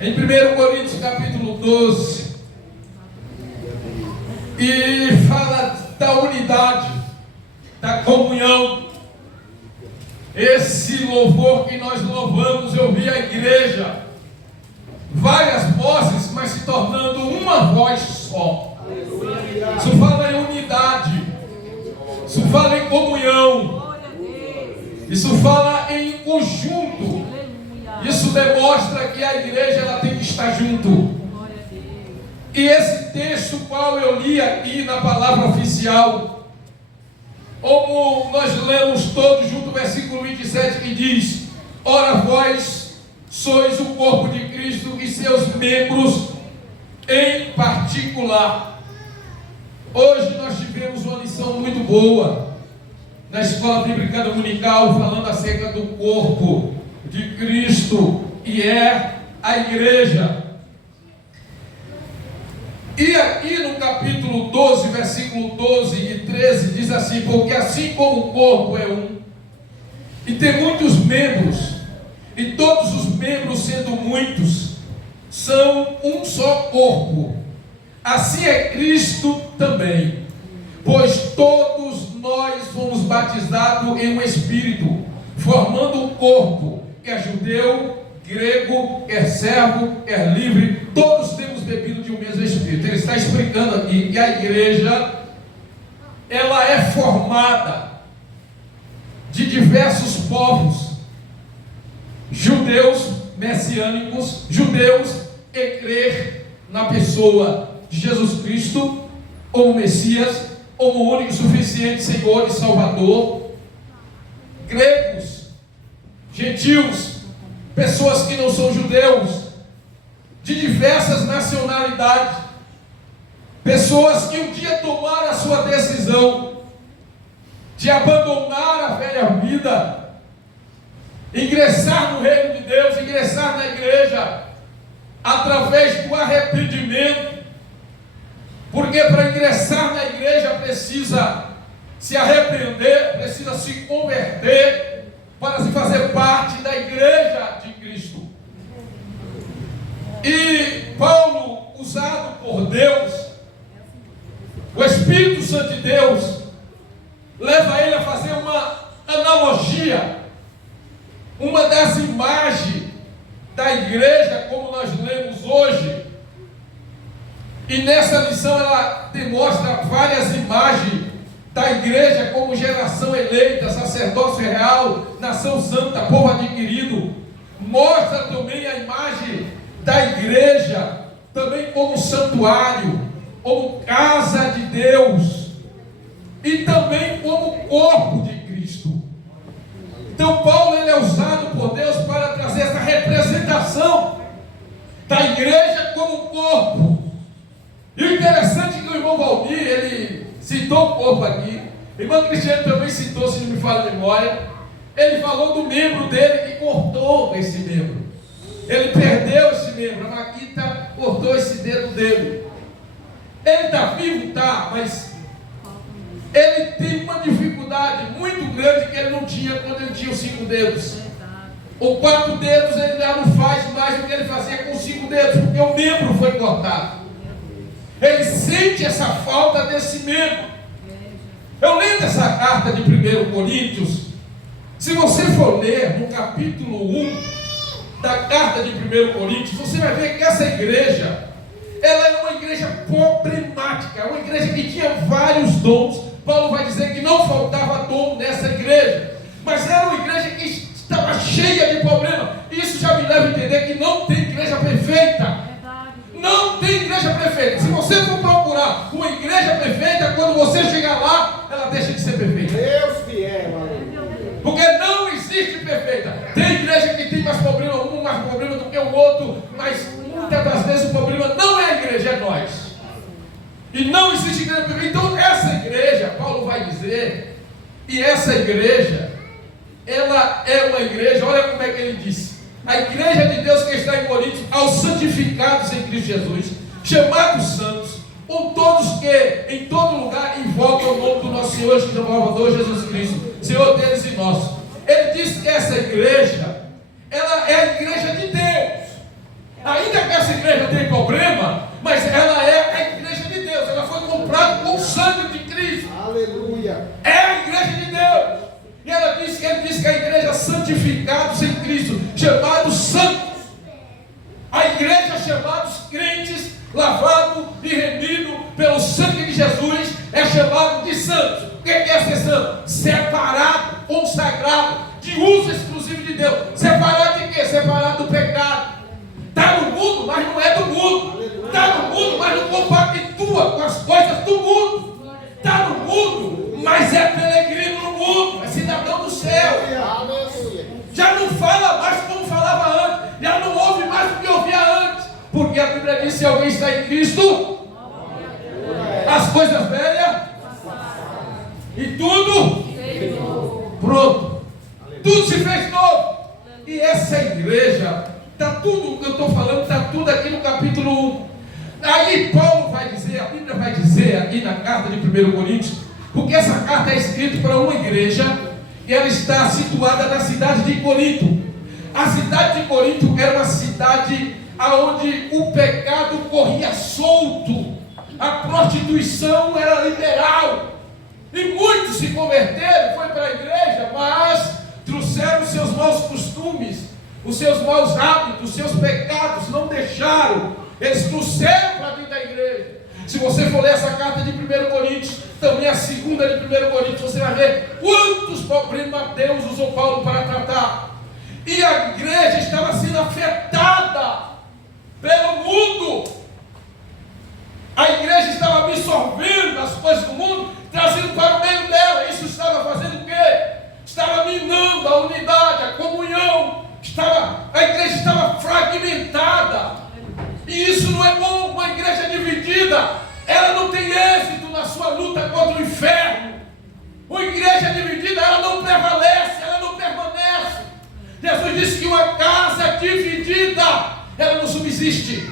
Em 1 Coríntios capítulo 12, e fala da unidade, da comunhão. Esse louvor que nós louvamos, eu vi a igreja, várias vozes, mas se tornando uma voz só. Isso fala em unidade, isso fala em comunhão, isso fala em conjunto. Isso demonstra que a igreja ela tem que estar junto. E esse texto qual eu li aqui na palavra oficial, como nós lemos todos junto, o versículo 27 que diz: ora vós sois o corpo de Cristo e seus membros em particular. Hoje nós tivemos uma lição muito boa na escola bíblica dominical, falando acerca do corpo de Cristo, e é a igreja. E aqui no capítulo 12, versículo 12 e 13, diz assim: porque assim como o corpo é um, e tem muitos membros, e todos os membros, sendo muitos, são um só corpo, assim é Cristo também. Pois todos nós fomos batizados em um Espírito, formando um corpo, quer judeu, grego, quer servo, quer livre, todos temos bebido de um mesmo Espírito. Ele está explicando aqui que a igreja, ela é formada de diversos povos, judeus messiânicos, judeus que crer na pessoa de Jesus Cristo como Messias, como único, suficiente Senhor e Salvador, gregos, gentios, pessoas que não são judeus, de diversas nacionalidades, pessoas que um dia tomaram a sua decisão de abandonar a velha vida, ingressar no reino de Deus, ingressar na igreja, através do arrependimento, porque para ingressar na igreja precisa se arrepender, precisa se converter, para se fazer parte da igreja de Cristo. E Paulo, usado por Deus, o Espírito Santo de Deus, leva ele a fazer uma analogia, uma das imagens da igreja, como nós lemos hoje. E nessa lição ela demonstra várias imagens da igreja como geração eleita, sacerdócio real, nação santa, povo adquirido. Mostra também a imagem da igreja também como santuário, como casa de Deus, e também como corpo de Cristo. Então Paulo ele é usado por Deus para trazer essa representação da igreja como corpo. E o interessante é que o irmão Valdir, ele citou o corpo aqui, o irmão Cristiano também citou, se não me falha a memória. Ele falou do membro dele que cortou esse membro, ele perdeu esse membro, a Maquita cortou esse dedo dele. Ele está vivo? Está, mas ele tem uma dificuldade muito grande que ele não tinha quando ele tinha os 5 dedos. Ou 4 dedos ele já não faz mais do que ele fazia com 5 dedos, porque o membro foi cortado. Ele sente essa falta desse membro. Eu lendo essa carta de 1 Coríntios, se você for ler no capítulo 1 da carta de 1 Coríntios, você vai ver que essa igreja, ela é uma igreja problemática, uma igreja que tinha vários dons. Paulo vai dizer que não faltava dom nessa igreja, mas era uma igreja que estava cheia de problemas. Isso já me leva a entender que não tem igreja perfeita. Não tem igreja perfeita. Se você for procurar uma igreja perfeita, quando você chegar lá, ela deixa de ser perfeita. Deus fiel, porque não existe perfeita. Tem igreja que tem mais problema, um mais problema do que o outro, mas muitas das vezes o problema não é a igreja, é nós. E não existe igreja perfeita. Então essa igreja, Paulo vai dizer, e essa igreja, ela é uma igreja, olha como é que ele disse: a igreja de Deus que está em Coríntios, aos santificados em Cristo Jesus, chamados santos, com todos que em todo lugar invocam o nome do nosso Senhor e Salvador Jesus Cristo, Senhor deles e nosso. Ele diz que essa igreja, ela é a igreja de Deus, ainda porque a Bíblia diz: se alguém está em Cristo, as coisas velhas e tudo pronto, tudo se fez novo. E essa igreja, está tudo que eu estou falando, está tudo aqui no capítulo 1. Aí Paulo vai dizer, a Bíblia vai dizer aqui na carta de 1 Coríntios, porque essa carta é escrita para uma igreja, e ela está situada na cidade de Corinto. A cidade de Corinto era uma cidade onde o pecado corria solto, a prostituição era liberal, e muitos se converteram, foi para a igreja, mas trouxeram os seus maus costumes, os seus maus hábitos, os seus pecados, não deixaram, eles trouxeram para dentro da igreja. Se você for ler essa carta de 1 Coríntios, também a segunda de 1 Coríntios, você vai ver quantos problemas Deus usou Paulo para tratar. E a igreja estava sendo afetada pelo mundo. A igreja estava absorvendo as coisas do mundo, trazendo para o meio dela. Isso estava fazendo o quê? Estava minando a unidade, a comunhão. A igreja estava fragmentada. E isso não é bom. Uma igreja dividida, ela não tem êxito na sua luta contra o inferno. Uma igreja dividida, ela não prevalece, ela não permanece. Jesus disse que uma casa dividida, ela não subsiste.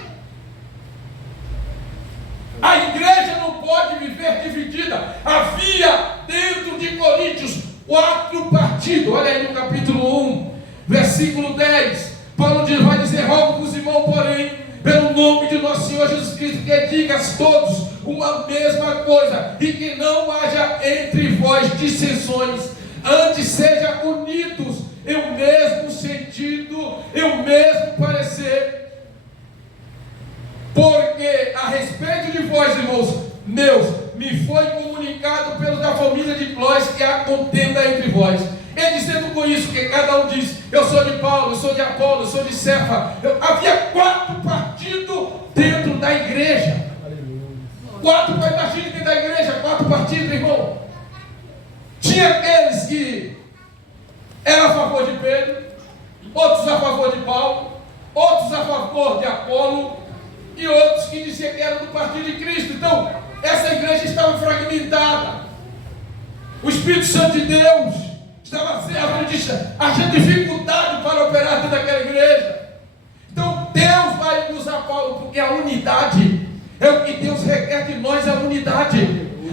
A igreja não pode viver dividida. Havia dentro de Coríntios 4 partidos. Olha aí no capítulo 1, versículo 10. Paulo vai dizer: rogo-vos, irmão, porém, pelo nome de nosso Senhor Jesus Cristo, que digas todos uma mesma coisa, e que não haja entre vós dissensões, antes sejam unidos em um mesmo sentido, em um mesmo parecer. Porque a respeito de vós, irmãos meus, me foi comunicado pelos da família de Clóis que há contenda entre vós. E dizendo com isso que cada um diz: eu sou de Paulo, eu sou de Apolo, eu sou de Cefa. Havia 4 partidos dentro da igreja. 4 partidos dentro da igreja, 4 partidos, irmão. Tinha aqueles que eram a favor de Pedro, outros a favor de Paulo, outros a favor de Apolo, e outros que diziam que eram do partido de Cristo. Então, essa igreja estava fragmentada. O Espírito Santo de Deus estava achando dificuldade para operar dentro daquela igreja. Então, Deus vai usar Paulo, porque a unidade é o que Deus requer de nós, a unidade.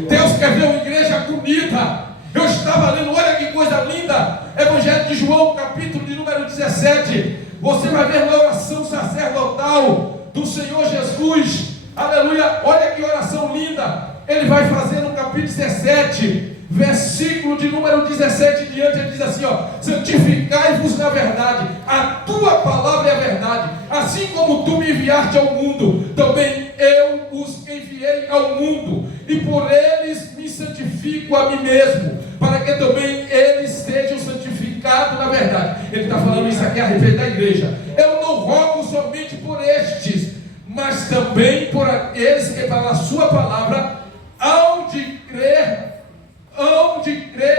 Deus quer ver uma igreja unida. Eu estava lendo, olha que coisa linda, Evangelho de João, capítulo de número 17. Você vai ver na oração sacerdotal do Senhor Jesus, aleluia, olha que oração linda, ele vai fazer no capítulo 17, versículo de número 17 em diante, ele diz assim, ó: santificai-vos na verdade, a tua palavra é a verdade, assim como tu me enviaste ao mundo, também eu os enviei ao mundo, e por eles me santifico a mim mesmo, para que também eles sejam santificados na verdade. Ele está falando isso aqui a respeito da igreja. Eu não rogo somente por estes, mas também por aqueles que pela sua palavra hão de crer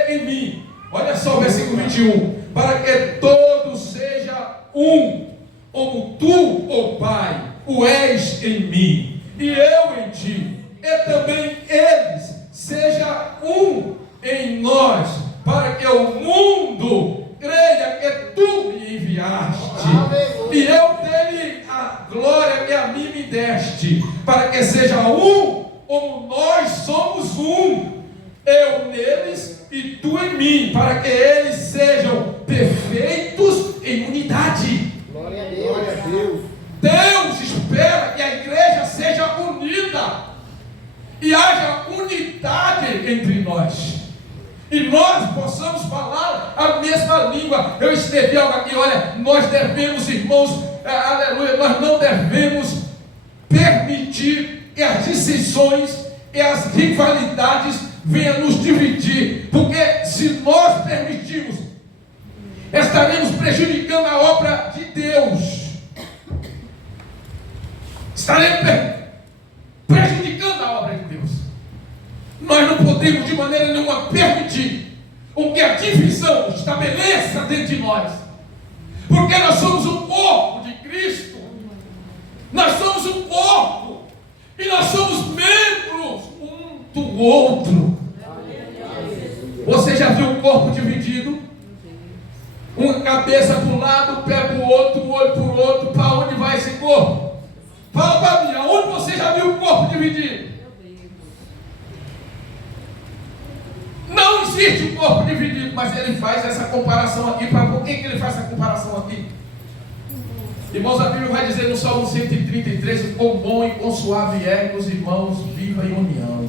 em mim. Olha só o versículo 21. Para que todos sejam um, como tu, ó Pai, o és em mim, e eu em ti, e também eles sejam um em nós, para que o mundo creia que tu me enviaste, e eu dei a glória que a mim me deste, para que seja um, como nós somos um, eu neles e tu em mim, para que eles sejam perfeitos em unidade. Glória a Deus. Glória a Deus. Deus espera que a igreja seja unida e haja unidade entre nós, e nós possamos falar a mesma língua. Eu escrevi algo aqui, olha, nós devemos, irmãos, aleluia, nós não devemos permitir que as dissensões e as rivalidades venham nos dividir, porque se nós permitirmos, estaremos prejudicando a obra de Deus, estaremos prejudicando a obra de Deus. Nós não podemos de maneira nenhuma permitir com que a divisão estabeleça dentro de nós, porque nós somos o corpo de Cristo, nós somos mas ele faz essa comparação aqui. Por que ele faz essa comparação aqui? Irmãos, a Bíblia vai dizer no Salmo 133: quão bom e quão suave é que os irmãos vivam em união.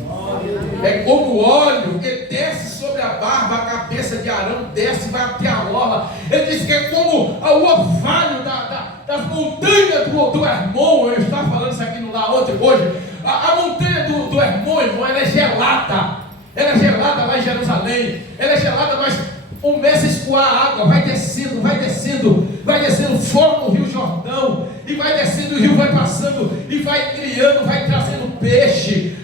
É como o óleo que desce sobre a barba, a cabeça de Arão desce e vai até a orla. Ele diz que é como o orvalho das montanhas do Hermon. Eu estava falando isso aqui no lá ontem, hoje. A montanha do Hermon, irmão, ela é gelada. Ela é gelada lá em Jerusalém. Ela é gelada, mas começa a escoar a água, vai descendo, forma o Rio Jordão, e vai descendo, o rio vai passando, e vai criando, vai trazendo peixe,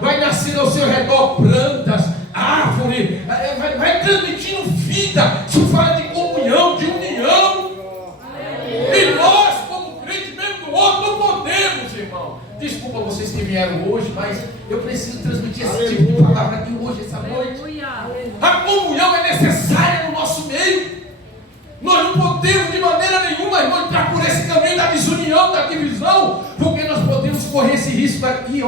vai nascendo ao seu redor plantas, árvore, vai transmitindo vida. Isso fala de comunhão, de união. E nós, como crentes, mesmo do outro, não podemos, irmão. Desculpa vocês que vieram hoje, mas eu preciso transmitir esse tipo de palavra aqui hoje, essa noite. A comunhão é necessária no nosso meio. Nós não podemos de maneira nenhuma, irmão, entrar por esse caminho da desunião, da divisão, porque nós podemos correr esse risco aqui,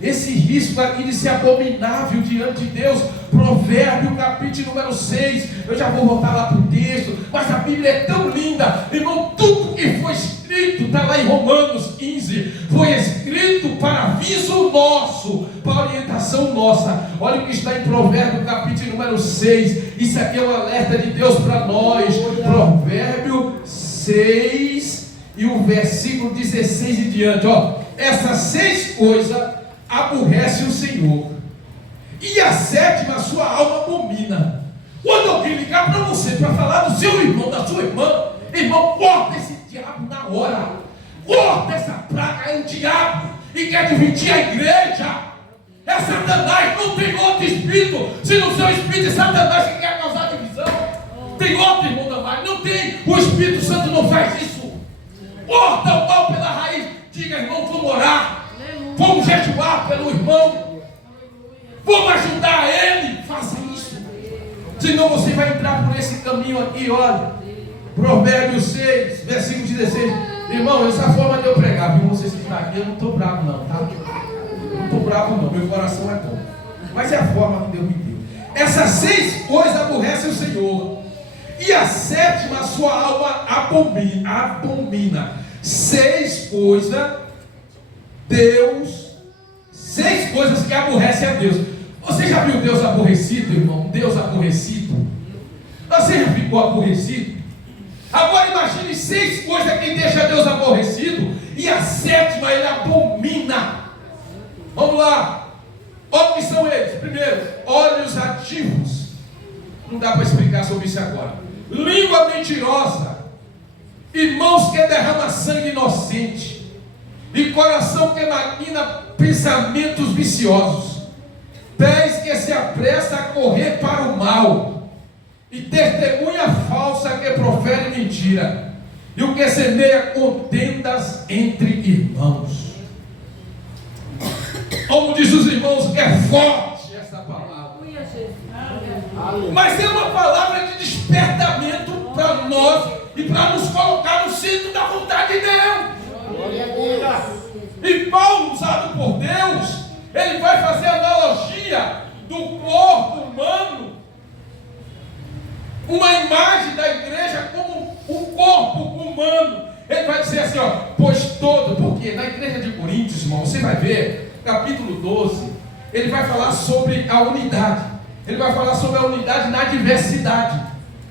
esse risco aqui de ser abominável diante de Deus. Provérbio capítulo número 6, eu já vou voltar lá para o texto, mas a Bíblia é tão linda, irmão. Tudo que foi escrito, está lá em Romanos 15, foi escrito para aviso nosso, para orientação nossa. Olha o que está em Provérbio capítulo número 6, isso aqui é um alerta de Deus para nós. Provérbio 6 e o versículo 16 em diante, essas 6 coisas aborrece o Senhor, e a 7ª a sua alma abomina. Quando alguém ligar para você para falar do seu irmão, da sua irmã, irmão, corta esse diabo na hora. Corta essa praga, é o diabo, e quer dividir a igreja. É Satanás, não tem outro espírito. Se no seu espírito é Satanás que quer causar divisão, tem outro, irmão da Mari, não tem. O Espírito Santo não faz isso. Corta o mal pela raiz. Diga, irmão, vamos orar, vamos jejuar pelo irmão, vamos ajudar ele. Faça isso, senão você vai entrar por esse caminho aqui. Olha, Provérbios 6, versículo 16. Irmão, essa forma de eu pregar, viu? Vocês que estão aqui, eu não estou bravo não, tá? Eu não estou bravo não, meu coração é bom, mas é a forma que Deus me deu. Essas 6 coisas aborrecem o Senhor, e a 7ª a sua alma abomina. 6 coisas, Deus, 6 coisas que aborrecem a Deus. Você já viu Deus aborrecido, irmão? Deus aborrecido. Você já ficou aborrecido? Agora imagine 6 coisas que deixam Deus aborrecido, e a 7ª ele abomina. Vamos lá. Olha o que são eles. Primeiro, olhos ativos. Não dá para explicar sobre isso agora. Língua mentirosa, mãos que derramam sangue inocente, e coração que maquina pensamentos viciosos, pés que se apressa a correr para o mal, e testemunha falsa que profere mentira, e o que semeia contendas entre irmãos. Como diz os irmãos, é forte essa palavra, mas é uma palavra de despertamento para nós e para nos colocar no centro da vontade de Deus. E Paulo, usado por Deus, ele vai fazer a analogia do corpo humano, uma imagem da igreja como o corpo humano. Ele vai dizer assim, pois todo, porque na igreja de Coríntios, irmão, você vai ver, capítulo 12, ele vai falar sobre a unidade. Ele vai falar sobre a unidade na diversidade.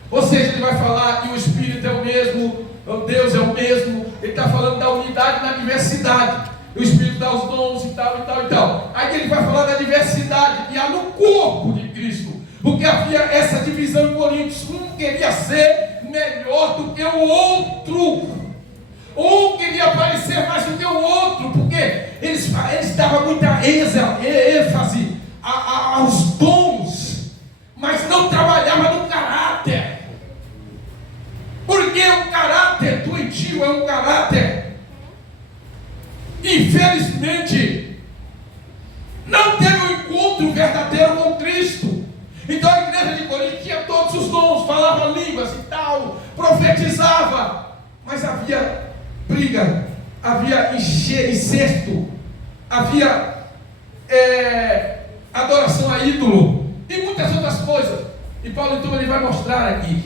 Ou seja, ele vai falar que o Espírito é o mesmo, Deus é o mesmo. Ele está falando da unidade na diversidade. O Espírito dá os dons e tal, e tal, e tal. Aí ele vai falar da diversidade que há no corpo de Cristo. Porque havia essa divisão em Coríntios. Um queria ser melhor do que o outro. Um queria parecer mais do que o outro. Porque eles davam muita ênfase aos dons, mas não trabalhava no caráter. Porque o caráter doentio é um caráter, infelizmente, não teve um encontro verdadeiro com Cristo. Então a igreja de Corinto tinha todos os dons, falava línguas e tal, profetizava, mas havia briga, havia incesto, havia adoração a ídolo e muitas outras coisas. E Paulo então ele vai mostrar aqui,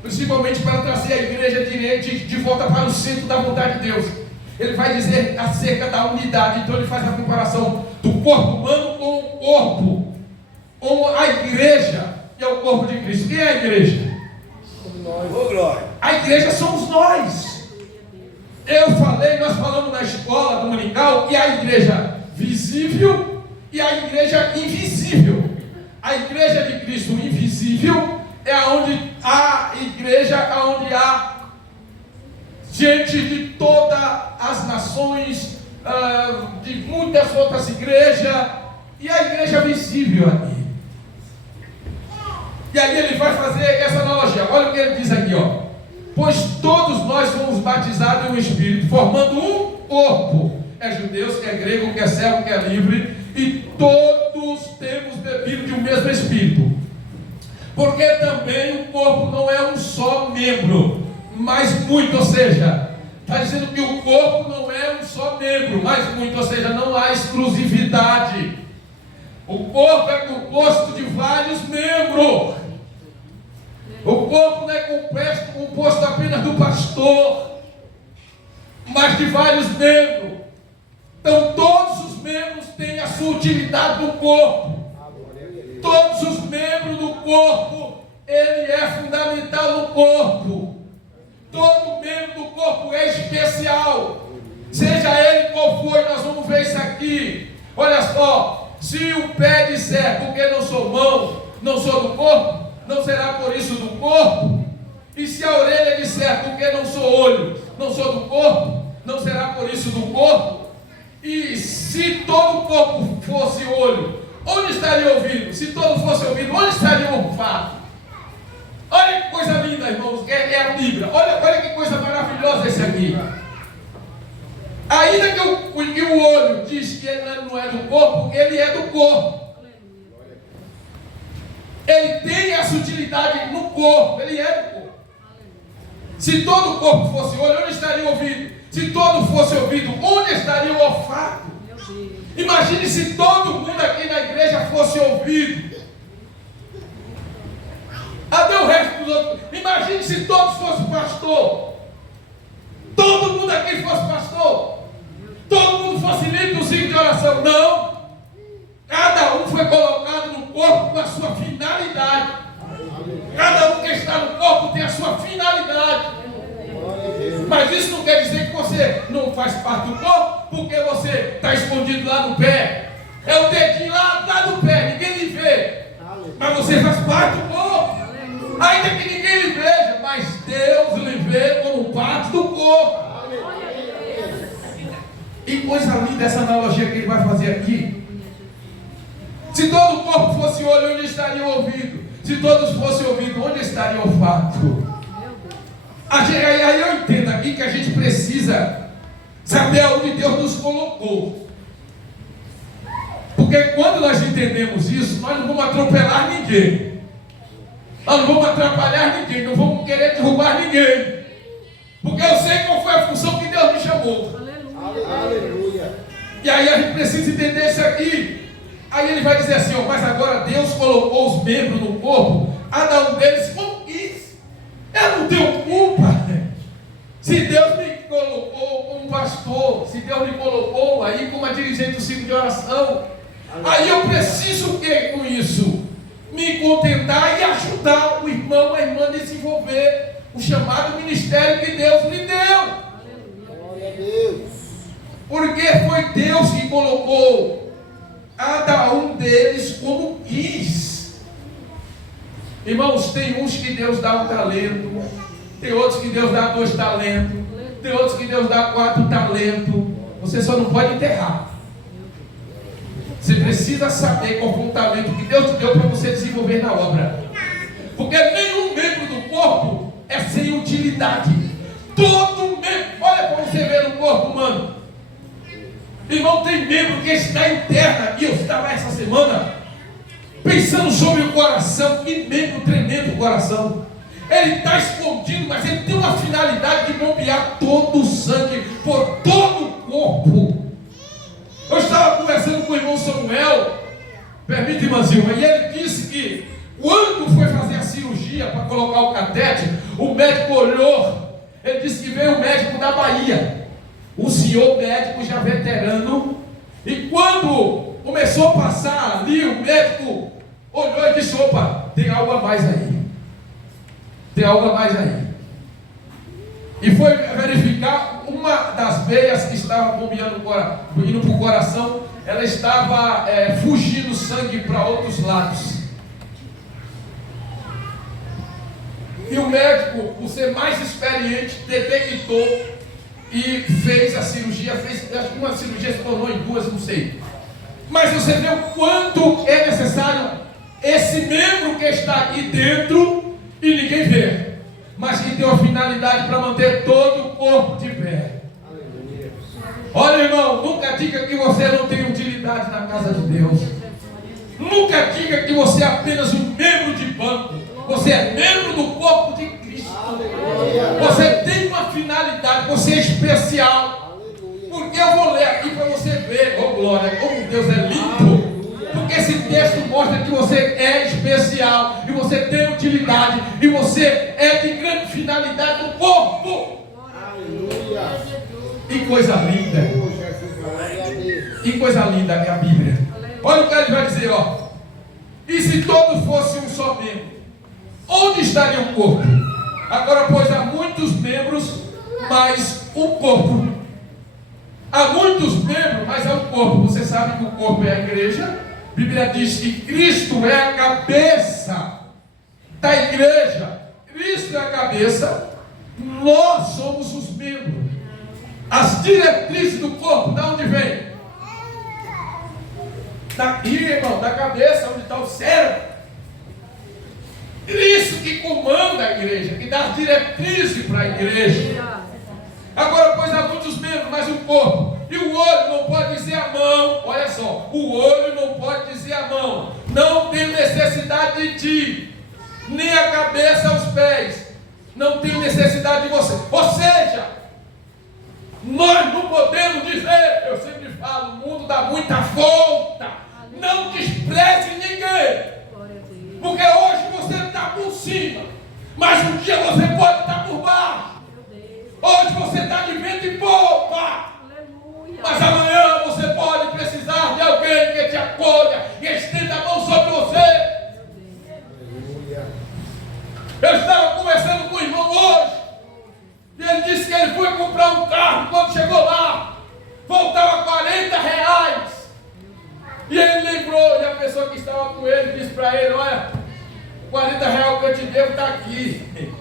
principalmente para trazer a igreja de volta para o centro da vontade de Deus. Ele vai dizer acerca da unidade. Então ele faz a comparação do corpo humano com o corpo, com a igreja, que é o corpo de Cristo. Quem é a igreja? A igreja somos nós. Nós falamos na escola dominical que a igreja visível e a igreja invisível. A igreja de Cristo invisível é onde a igreja, onde há gente de todas as nações, de muitas outras igrejas, e a igreja visível aqui. E aí ele vai fazer essa analogia. Olha o que ele diz aqui, ó. Pois todos nós fomos batizados em um Espírito, formando um corpo. É judeu, que é grego, que é servo, que é livre, e todos temos bebido de um mesmo Espírito. Porque também o corpo não é um só membro, mas muito, ou seja, está dizendo que o corpo não é um só membro, mas muito, ou seja, não há exclusividade. O corpo é composto de vários membros. O corpo não é composto apenas do pastor, mas de vários membros. Então todos os membros têm a sua utilidade no corpo. Todos os membros do corpo, ele é fundamental no corpo. Todo membro do corpo é especial. Seja ele qual for, nós vamos ver isso aqui. Olha só, se o pé disser, porque não sou mão, não sou do corpo, não será por isso do corpo. E se a orelha disser, porque não sou olho, não sou do corpo, não será por isso do corpo. E se todo o corpo fosse olho, onde estaria o ouvido? Se todo fosse ouvido, onde estaria o olfato? Olha que coisa linda, irmãos, é a Bíblia. Olha que coisa maravilhosa esse aqui. Ainda que o olho diz que ele não é do corpo, ele é do corpo. Ele tem essa utilidade no corpo, ele é do corpo. Se todo o corpo fosse olho, onde estaria o ouvido? Se todo fosse ouvido, onde estaria o olfato? Imagine se todo mundo aqui na igreja fosse ouvido. Até o resto dos outros. Imagine se todos fossem pastor. Todo mundo aqui fosse pastor. Todo mundo fosse líder do ciclo de oração. Não. Cada um foi colocado no corpo com a sua finalidade. Cada um que está no corpo tem a sua finalidade. Mas isso não quer dizer que você não faz parte do corpo, porque você está escondido lá no pé. É o dedinho lá no pé, ninguém lhe vê. Mas você faz parte do corpo. Ainda que ninguém lhe veja, mas Deus lhe vê como parte do corpo. E coisa linda essa analogia que ele vai fazer aqui. Se todo o corpo fosse olho, onde estaria o ouvido? Se todos fossem ouvido, onde estaria o olfato? Aí eu entendo aqui que a gente precisa saber aonde Deus nos colocou. Porque quando nós entendemos isso, nós não vamos atropelar ninguém. Nós não vamos atrapalhar ninguém, não vamos querer derrubar ninguém. Porque eu sei qual foi a função que Deus me chamou. Aleluia. E aí a gente precisa entender isso aqui. Aí ele vai dizer assim, ó, mas agora Deus colocou os membros no corpo, cada um deles como quis. Eu não tenho culpa. Se Deus me colocou como pastor, se Deus me colocou aí como a dirigente do ciclo de oração, aí eu preciso o que com isso? Me contentar e ajudar o irmão, a irmã a desenvolver o chamado ministério que Deus lhe deu. Glória a Deus. Porque foi Deus que colocou cada um deles como quis. Irmãos, tem uns que Deus dá um talento, tem outros que Deus dá 2 talentos, tem outros que Deus dá 4 talentos. Você só não pode enterrar. Você precisa saber qual foi o talento que Deus te deu para você desenvolver na obra. Porque nenhum membro do corpo é sem utilidade. Todo membro, olha para você ver no corpo humano. Irmão, tem membro que está interna. E eu estava essa semana pensando sobre o coração. Que membro tremendo o coração. Ele está escondido, mas ele tem uma finalidade de bombear todo o sangue por todo o corpo. Eu estava conversando com o irmão Samuel, permite, irmãzinho, e ele disse que quando foi fazer Bahia. Um senhor médico já veterano. E quando começou a passar ali, o médico olhou e disse: opa, tem algo a mais aí. Tem algo a mais aí. E foi verificar uma das veias que estava bombeando, indo para o coração, ela estava fugindo sangue para outros lados. E o médico, por ser mais experiente, detectou e fez a cirurgia. Acho que uma cirurgia se tornou em duas, não sei. Mas você vê o quanto é necessário esse membro que está aqui dentro e ninguém vê, mas que tem uma finalidade para manter todo o corpo de pé. Olha, irmão, nunca diga que você não tem utilidade na casa de Deus. Nunca diga que você é apenas um membro de banco. Você é membro do corpo de Cristo. Você tem uma finalidade, você é especial. Porque eu vou ler aqui para você ver, oh glória, como Deus é lindo. Porque esse texto mostra que você é especial, e você tem utilidade, e você é de grande finalidade no corpo. E coisa linda. E coisa linda é a Bíblia. Olha o que ele vai dizer, ó. E se todos fossem um só membro, onde estaria o corpo? Agora, pois há muitos membros, mas um corpo. Há muitos membros, mas há um corpo. Você sabe que o corpo é a igreja. A Bíblia diz que Cristo é a cabeça da igreja. Cristo é a cabeça. Nós somos os membros. As diretrizes do corpo, de onde vem? Daqui, irmão, da cabeça, onde está o cérebro. Cristo que comanda a igreja, que dá as diretrizes para a igreja. Agora, pois há muitos membros, mas um corpo. E o olho não pode dizer a mão. Olha só, o olho não pode dizer a mão: não tenho necessidade de ti. Nem a cabeça aos pés: não tenho necessidade de você. Ou seja, nós não podemos dizer, eu sempre falo, o mundo dá muita volta. Não despreze ninguém. Porque hoje você está por cima, mas um dia você pode estar por baixo. Hoje você está de vento e popa, mas amanhã você pode precisar de alguém que te acolha e estenda a mão sobre você. Eu estava conversando com o irmão hoje, e ele disse que ele foi comprar um carro. Quando chegou lá, faltava R$40. E ele lembrou, e a pessoa que estava com ele disse para ele: olha, R$40 que eu te devo está aqui.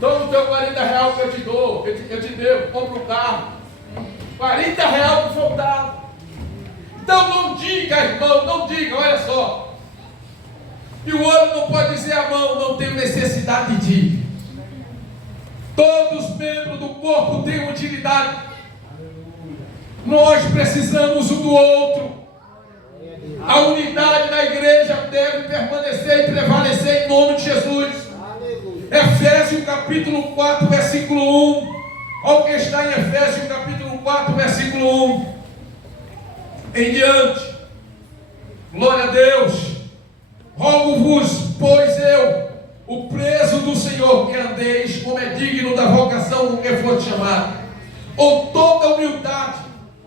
Toma o teu R$40 que eu te dou, eu te devo, compra o carro. R$40 que faltava. Então não diga, irmão, não diga, olha só. E o olho não pode dizer à mão: não tenho necessidade de. Todos os membros do corpo têm utilidade. Nós precisamos um do outro. A unidade da igreja deve permanecer e prevalecer em nome de Jesus. Efésios capítulo 4, versículo 1. Olha o que está em Efésios capítulo 4, versículo 1 em diante. Glória a Deus. Rogo-vos, pois eu, o preso do Senhor, que andeis como é digno da vocação com que for chamado, com toda humildade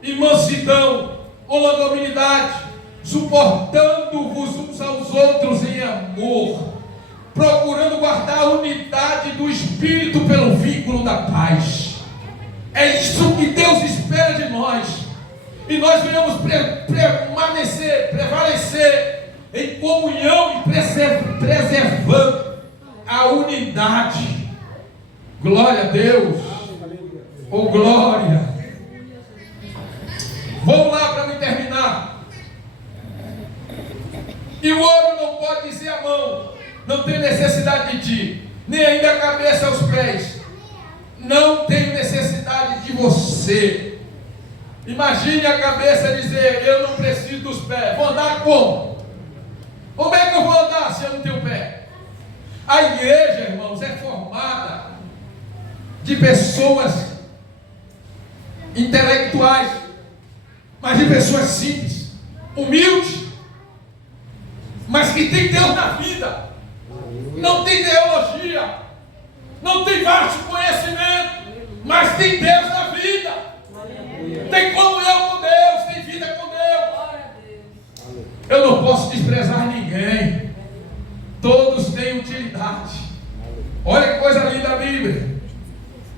e mansidão, com longanimidade, suportando-vos uns aos outros em amor, procurando guardar a unidade do Espírito pelo vínculo da paz. É isso que Deus espera de nós. E nós venhamos prevalecer em comunhão e preservando a unidade. Glória a Deus. Oh glória. Vamos lá para me terminar. E o olho não pode dizer a mão: não tenho necessidade de ti. Nem ainda a cabeça aos pés: não tenho necessidade de você. Imagine a cabeça dizer: eu não preciso dos pés. Vou andar como? Como é que eu vou andar se eu não tenho pé? A igreja, irmãos, é formada de pessoas intelectuais, mas de pessoas simples, humildes, mas que tem Deus na vida. Não tem teologia, não tem vasto conhecimento, Mas tem Deus na vida. Tem comunhão com Deus, tem vida com Deus. Eu não posso desprezar ninguém. Todos têm utilidade. Olha que coisa linda a Bíblia.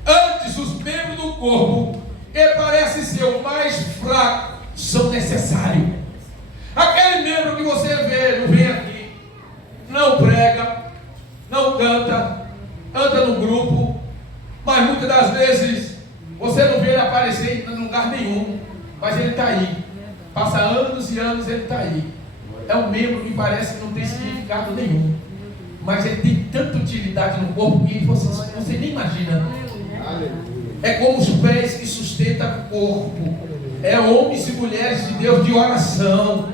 Antes, os membros do corpo, que parecem ser o mais fraco, são necessários. Aquele membro que você vê, não vem aqui, não prega, não canta, anda no grupo, mas muitas das vezes você não vê ele aparecer em lugar nenhum, mas ele está aí. Passa anos e anos, ele está aí. É um membro que parece que não tem significado nenhum, mas ele tem tanta utilidade no corpo que você nem imagina. É como os pés que sustentam o corpo. É homens e mulheres de Deus de oração.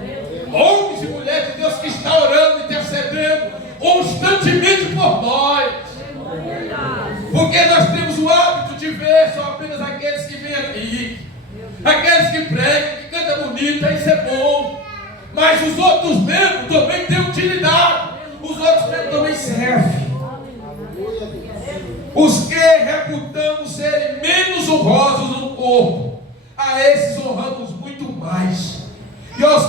Homens e mulheres de Deus que estão orando, intercedendo constantemente por nós. Porque nós temos o hábito de ver só apenas aqueles que vêm aqui, aqueles que pregam, que cantam bonito, isso é bom. Mas os outros membros também têm utilidade. Os outros membros também servem. Os que reputamos serem menos honrosos no corpo, a esses honramos muito mais. E os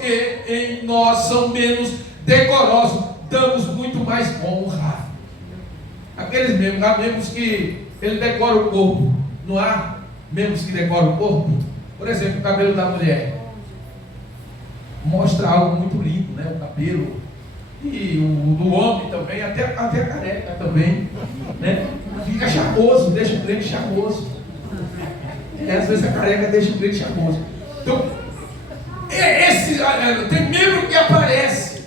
que em nós são menos decorosos, damos muito mais honra. Aqueles membros, há membros que ele decora o corpo. Não há membros que decoram o corpo? Por exemplo, o cabelo da mulher mostra algo muito lindo, né? O cabelo. E o do homem também, até a careca também, né? Fica charmoso, deixa o crente charmoso. Às vezes a careca deixa o crente charmoso. Então, tem membro que aparece.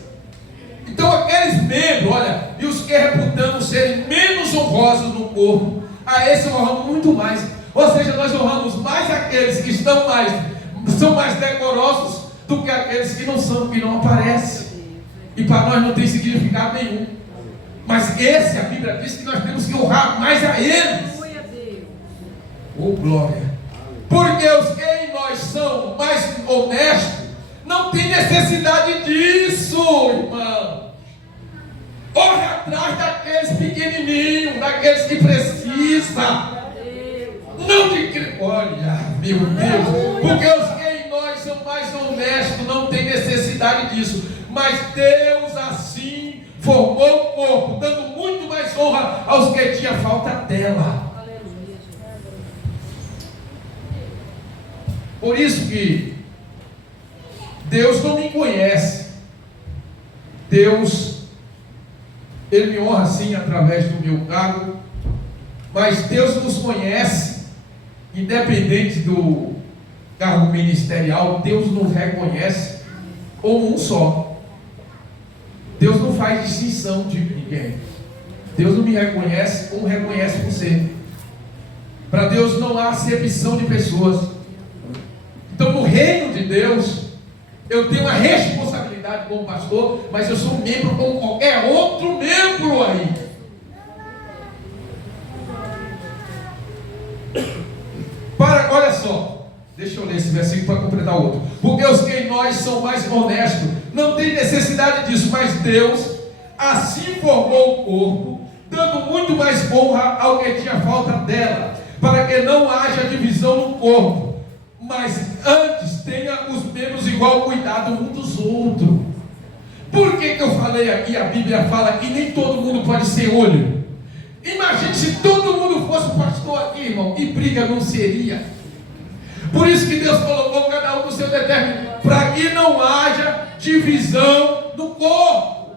Então aqueles membros, olha, e os que reputamos serem menos honrosos no corpo, a esse honramos muito mais. Ou seja, nós honramos mais aqueles que são mais decorosos do que aqueles que não são, que não aparecem. E para nós não tem significado nenhum. Mas esse, a Bíblia diz que nós temos que honrar mais a eles. Oh, glória. Porque os que em nós são mais honestos, não tem necessidade disso, irmão. Corre atrás daqueles pequenininhos, daqueles que precisam. Não de... Olha, meu Deus. Porque os que em nós são mais honestos, não tem necessidade disso. Mas Deus assim formou o corpo, dando muito mais honra aos que tinha falta dela. Por isso que Deus não me conhece. Deus, Ele me honra sim através do meu cargo, mas Deus nos conhece, independente do cargo ministerial. Deus nos reconhece como um só. Deus não faz distinção de ninguém. Deus não me reconhece como reconhece você. Para Deus não há acepção de pessoas. Então no reino de Deus, eu tenho uma responsabilidade como pastor, mas eu sou um membro como qualquer outro membro aí. Olha só, deixa eu ler esse versículo para completar o outro. Porque os que em nós são mais honestos, não tem necessidade disso, mas Deus assim formou o corpo, dando muito mais honra ao que tinha falta dela, para que não haja divisão no corpo, mas antes tenha os membros igual cuidado um dos outros. Por que eu falei aqui? A Bíblia fala que nem todo mundo pode ser olho. Imagine se todo mundo fosse pastor aqui, irmão, e briga não seria. Por isso que Deus colocou cada um no seu determinado, para que não haja divisão no corpo.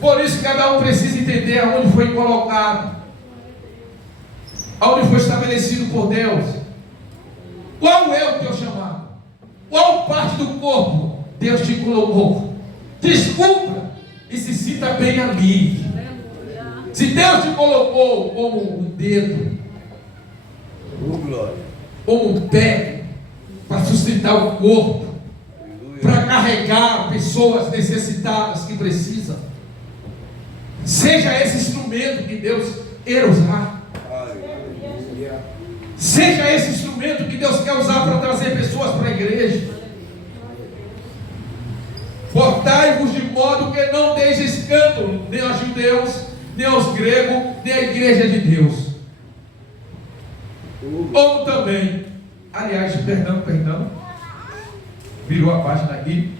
Por isso cada um precisa entender aonde foi colocado, aonde foi estabelecido por Deus. Qual é o teu chamado? Qual parte do corpo Deus te colocou? Descubra e se sinta bem ali. Se Deus te colocou como um dedo, como um pé, para sustentar o corpo, para carregar pessoas necessitadas que precisam, seja esse instrumento que Deus quer usar. Seja esse instrumento que Deus quer usar para trazer pessoas para a igreja. Portai-vos de modo que não deis escândalo, nem aos judeus, nem aos gregos, nem a igreja de Deus. Como também, aliás, perdão, virou a página aqui.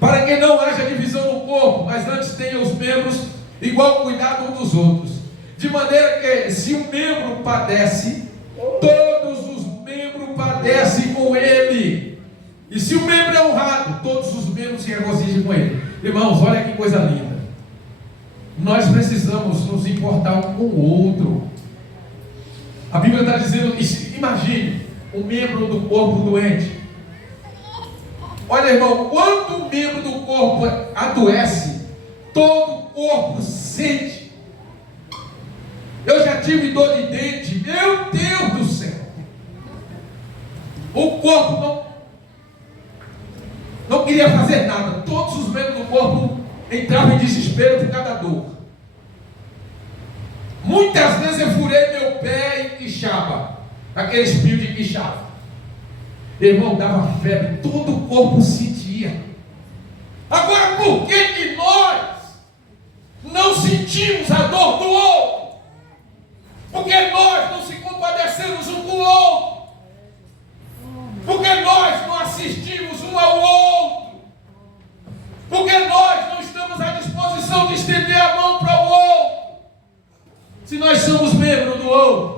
Para que não haja divisão no corpo, mas antes tenha os membros igual cuidado uns dos outros. De maneira que, se um membro padece, todos os membros padecem com ele. E se o membro é honrado, todos os membros se regozijam com ele. Irmãos, olha que coisa linda. Nós precisamos nos importar um com o outro. A Bíblia está dizendo, imagine um membro do corpo doente. Olha, irmão, quando um membro do corpo adoece, todo o corpo sente. Eu já tive dor de dente, meu Deus do céu. O corpo não queria fazer nada. Todos os membros do corpo entravam em desespero por causa da dor. Muitas vezes eu furei meu pé em quixaba, aquele espinho de quixaba. Irmão, dava febre, todo o corpo sentia. Agora, por que nós não sentimos a dor do outro? Porque nós não se compadecemos um com o outro? Porque nós não assistimos um ao outro? Porque nós não estamos à disposição de estender a mão para o outro? Se nós somos membros do outro.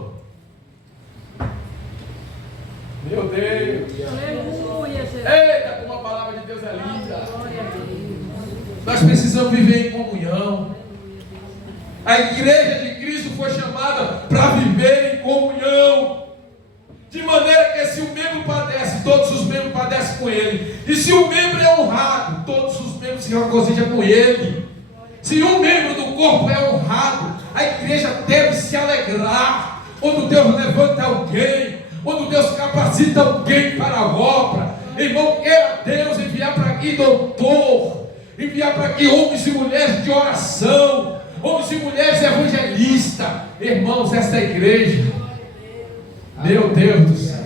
Meu Deus. Aleluia, Jesus. Eita, como a palavra de Deus é linda. Nós precisamos viver em comunhão. A igreja de Cristo foi chamada para viver em comunhão. De maneira que se o membro padece, todos os membros padecem com ele. E se o membro é honrado, todos os membros se regozijam com ele. Se um membro do corpo é honrado, a igreja deve se alegrar. Quando Deus levanta alguém, quando Deus capacita alguém para a obra. Irmão, queira Deus enviar para aqui doutor, enviar para aqui homens e mulheres de oração, homens e mulheres evangelistas. Irmãos, essa igreja, meu Deus do céu,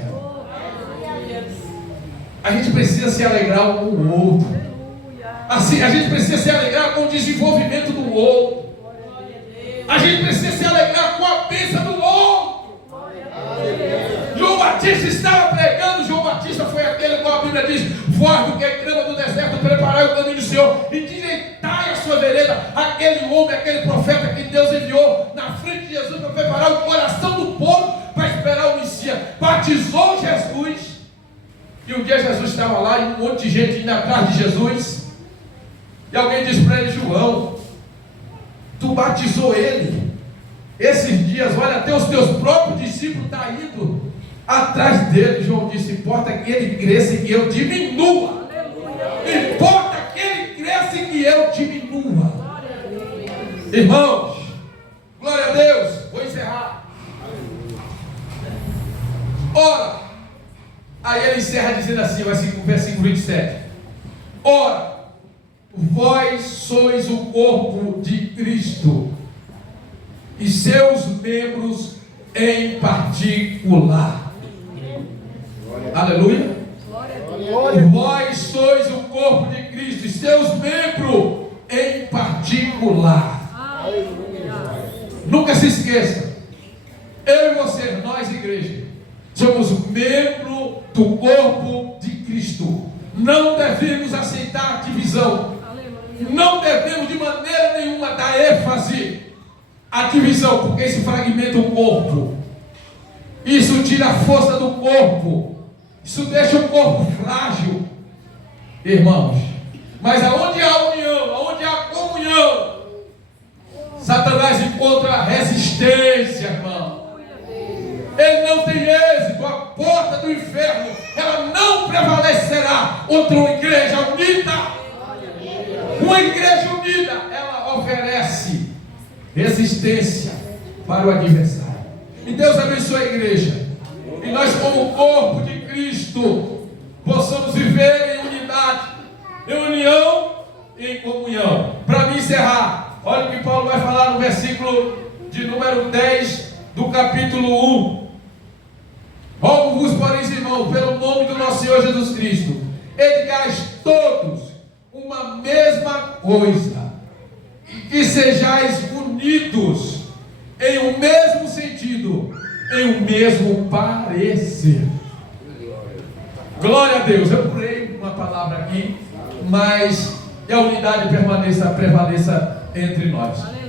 a gente precisa se alegrar um com o outro. Assim, a gente precisa se alegrar com o desenvolvimento do outro. A gente precisa se alegrar com a bênção do outro. João Batista estava pregando. João Batista foi aquele que a Bíblia diz: vós do que grama do deserto, preparai o caminho do Senhor e direitai a sua vereda. Aquele homem, aquele profeta que Deus enviou na frente de Jesus para preparar o coração do povo para esperar o Messias, batizou Jesus. E um dia Jesus estava lá e um monte de gente indo atrás de Jesus. E alguém disse para ele: João, tu batizou ele. Esses dias, olha, até os teus próprios discípulos estão indo atrás dele. João disse: importa que ele cresça e que eu diminua. Importa que ele cresça e que eu diminua. Irmãos, glória a Deus. Vou encerrar. Ora, aí ele encerra dizendo assim, versículo 27. Ora, vós sois o corpo de Cristo e seus membros em particular. Aleluia. Vós sois o corpo de Cristo e seus membros em particular. Nunca se esqueça, eu e você, nós igreja, somos membro do corpo de Cristo. Não devemos aceitar a divisão. Não devemos de maneira nenhuma dar ênfase à divisão, porque isso fragmenta o corpo. Isso tira a força do corpo. Isso deixa o corpo frágil. Irmãos, mas aonde há união, aonde há comunhão, Satanás encontra resistência, irmão. Ele não tem êxito. A porta do inferno, ela não prevalecerá contra uma igreja unida. Uma igreja unida, ela oferece resistência para o adversário. E Deus abençoe a igreja. E nós, como corpo de Cristo, possamos viver em unidade, em união e em comunhão. Para me encerrar, olha o que Paulo vai falar no versículo de número 10 do capítulo 1. Rogo-vos, porém, irmãos, pelo nome do nosso Senhor Jesus Cristo, edicais todos uma mesma coisa, e que sejais unidos em um mesmo sentido, em um mesmo parecer. Glória a Deus. Eu pulei uma palavra aqui, mas que a unidade prevaleça entre nós.